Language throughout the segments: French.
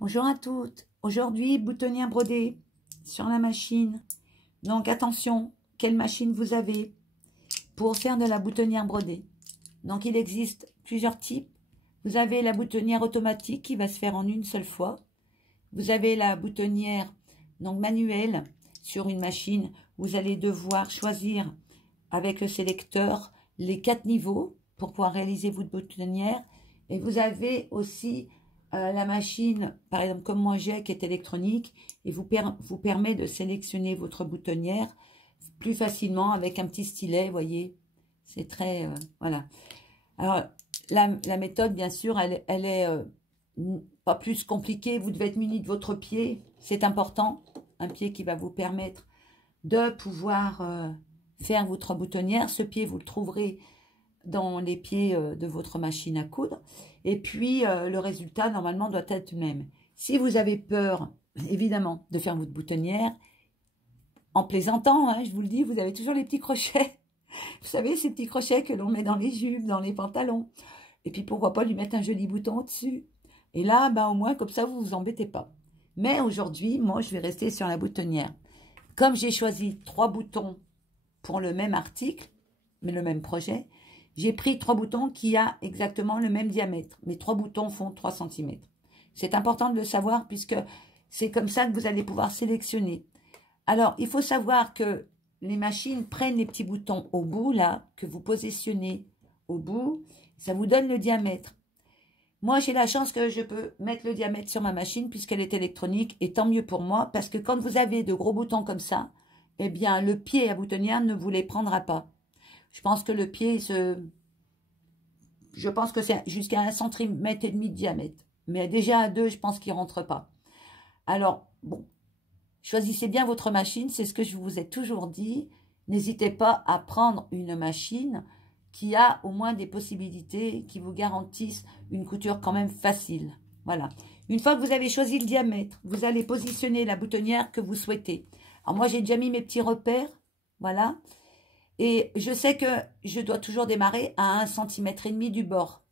Bonjour à toutes. Aujourd'hui, boutonnière brodée sur la machine. Donc attention, quelle machine vous avez pour faire de la boutonnière brodée. Donc il existe plusieurs types. Vous avez la boutonnière automatique qui va se faire en une seule fois. Vous avez la boutonnière donc manuelle sur une machine. Vous allez devoir choisir avec le sélecteur les 4 niveaux pour pouvoir réaliser votre boutonnière. Et vous avez aussi la machine, par exemple comme moi j'ai, qui est électronique et vous permet de sélectionner votre boutonnière plus facilement avec un petit stylet, vous voyez. C'est très... voilà. Alors, la méthode, bien sûr, elle est pas plus compliquée. Vous devez être muni de votre pied. C'est important. Un pied qui va vous permettre de pouvoir faire votre boutonnière. Ce pied, vous le trouverez dans les pieds de votre machine à coudre. Et puis, le résultat, normalement, doit être le même. Si vous avez peur, évidemment, de faire votre boutonnière, en plaisantant, hein, je vous le dis, vous avez toujours les petits crochets. Vous savez, ces petits crochets que l'on met dans les jupes, dans les pantalons. Et puis, pourquoi pas lui mettre un joli bouton au-dessus. Et là, ben, au moins, comme ça, vous vous embêtez pas. Mais aujourd'hui, moi, je vais rester sur la boutonnière. Comme j'ai choisi 3 boutons pour le même article, mais le même projet, j'ai pris 3 boutons qui a exactement le même diamètre. Mes 3 boutons font 3 cm. C'est important de le savoir puisque c'est comme ça que vous allez pouvoir sélectionner. Alors, il faut savoir que les machines prennent les petits boutons au bout, là, que vous positionnez au bout. Ça vous donne le diamètre. Moi, j'ai la chance que je peux mettre le diamètre sur ma machine puisqu'elle est électronique. Et tant mieux pour moi parce que quand vous avez de gros boutons comme ça, eh bien, le pied à boutonnière ne vous les prendra pas. Je pense que le pied je pense que c'est jusqu'à 1,5 cm de diamètre. Mais déjà à 2, je pense qu'il ne rentre pas. Alors, bon, choisissez bien votre machine. C'est ce que je vous ai toujours dit. N'hésitez pas à prendre une machine qui a au moins des possibilités, qui vous garantissent une couture quand même facile. Voilà. Une fois que vous avez choisi le diamètre, vous allez positionner la boutonnière que vous souhaitez. Alors moi, j'ai déjà mis mes petits repères. Voilà. Et je sais que je dois toujours démarrer à 1,5 cm du bord.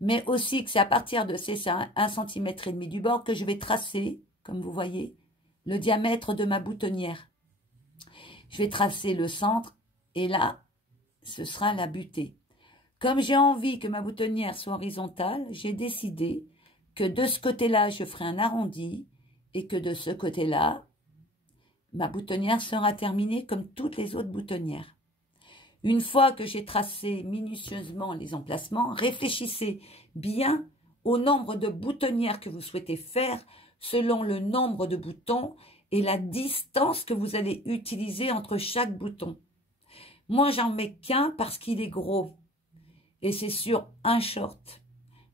Mais aussi que c'est à partir de ces 1,5 cm du bord que je vais tracer, comme vous voyez, le diamètre de ma boutonnière. Je vais tracer le centre et là, ce sera la butée. Comme j'ai envie que ma boutonnière soit horizontale, j'ai décidé que de ce côté-là, je ferai un arrondi et que de ce côté-là, ma boutonnière sera terminée comme toutes les autres boutonnières. Une fois que j'ai tracé minutieusement les emplacements, réfléchissez bien au nombre de boutonnières que vous souhaitez faire selon le nombre de boutons et la distance que vous allez utiliser entre chaque bouton. Moi, j'en mets qu'un parce qu'il est gros et c'est sur un short.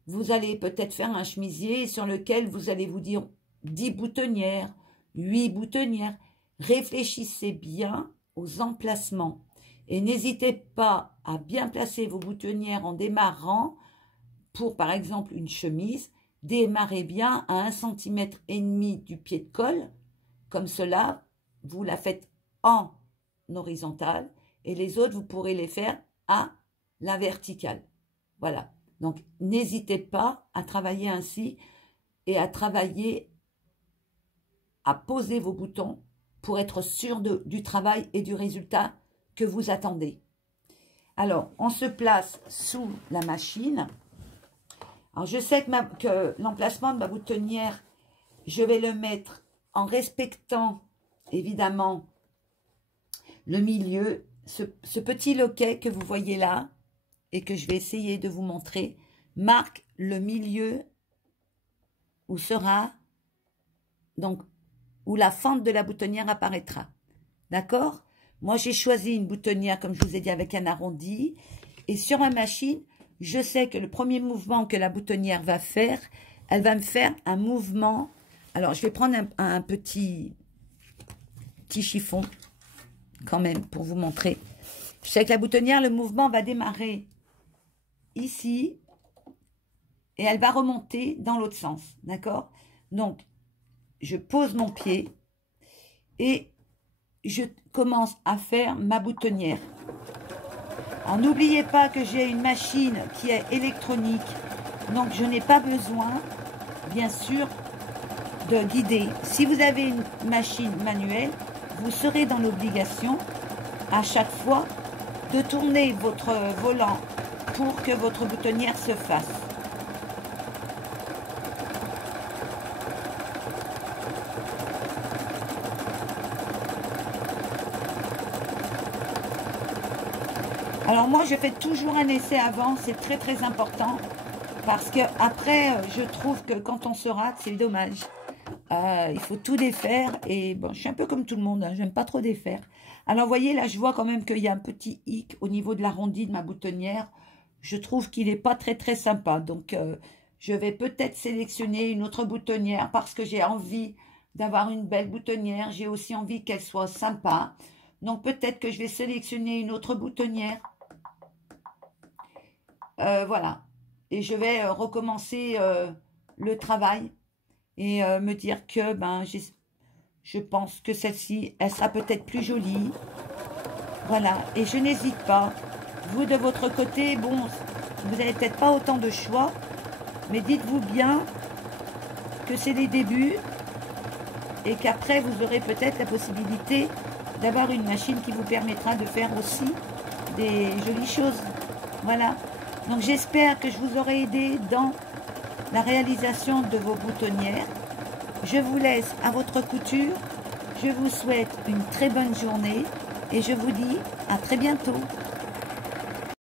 Vous allez peut-être faire un chemisier sur lequel vous allez vous dire 10 boutonnières, 8 boutonnières. Réfléchissez bien aux emplacements et n'hésitez pas à bien placer vos boutonnières en démarrant pour, par exemple, une chemise. Démarrez bien à 1,5 cm du pied de colle. Comme cela, vous la faites en horizontale et les autres, vous pourrez les faire à la verticale. Voilà. Donc, n'hésitez pas à travailler ainsi et à travailler, à poser vos boutons pour être sûr du travail et du résultat que vous attendez. Alors, on se place sous la machine. Alors, je sais que l'emplacement de ma boutonnière, je vais le mettre en respectant, évidemment, le milieu. Ce petit loquet que vous voyez là, et que je vais essayer de vous montrer, marque le milieu où sera, donc, où la fente de la boutonnière apparaîtra. D'accord? Moi, j'ai choisi une boutonnière, comme je vous ai dit, avec un arrondi. Et sur ma machine, je sais que le premier mouvement que la boutonnière va faire, elle va me faire un mouvement. Alors, je vais prendre un petit chiffon, quand même, pour vous montrer. Je sais que la boutonnière, le mouvement va démarrer ici. Et elle va remonter dans l'autre sens. D'accord? Donc, je pose mon pied et je commence à faire ma boutonnière. Alors, n'oubliez pas que j'ai une machine qui est électronique, donc je n'ai pas besoin bien sûr, de guider. Si vous avez une machine manuelle, vous serez dans l'obligation à chaque fois de tourner votre volant pour que votre boutonnière se fasse. Alors moi je fais toujours un essai avant, c'est très très important parce que après je trouve que quand on se rate c'est dommage. Il faut tout défaire et bon je suis un peu comme tout le monde, hein, j'aime pas trop défaire. Alors vous voyez là je vois quand même qu'il y a un petit hic au niveau de l'arrondi de ma boutonnière. Je trouve qu'il n'est pas très très sympa, donc je vais peut-être sélectionner une autre boutonnière parce que j'ai envie d'avoir une belle boutonnière, j'ai aussi envie qu'elle soit sympa. Donc peut-être que je vais sélectionner une autre boutonnière. Voilà, et je vais recommencer le travail et me dire que ben, je pense que celle-ci, elle sera peut-être plus jolie. Voilà, et je n'hésite pas. Vous, de votre côté, bon, vous n'avez peut-être pas autant de choix, mais dites-vous bien que c'est les débuts et qu'après, vous aurez peut-être la possibilité d'avoir une machine qui vous permettra de faire aussi des jolies choses. Voilà. Donc j'espère que je vous aurai aidé dans la réalisation de vos boutonnières. Je vous laisse à votre couture. Je vous souhaite une très bonne journée et je vous dis à très bientôt.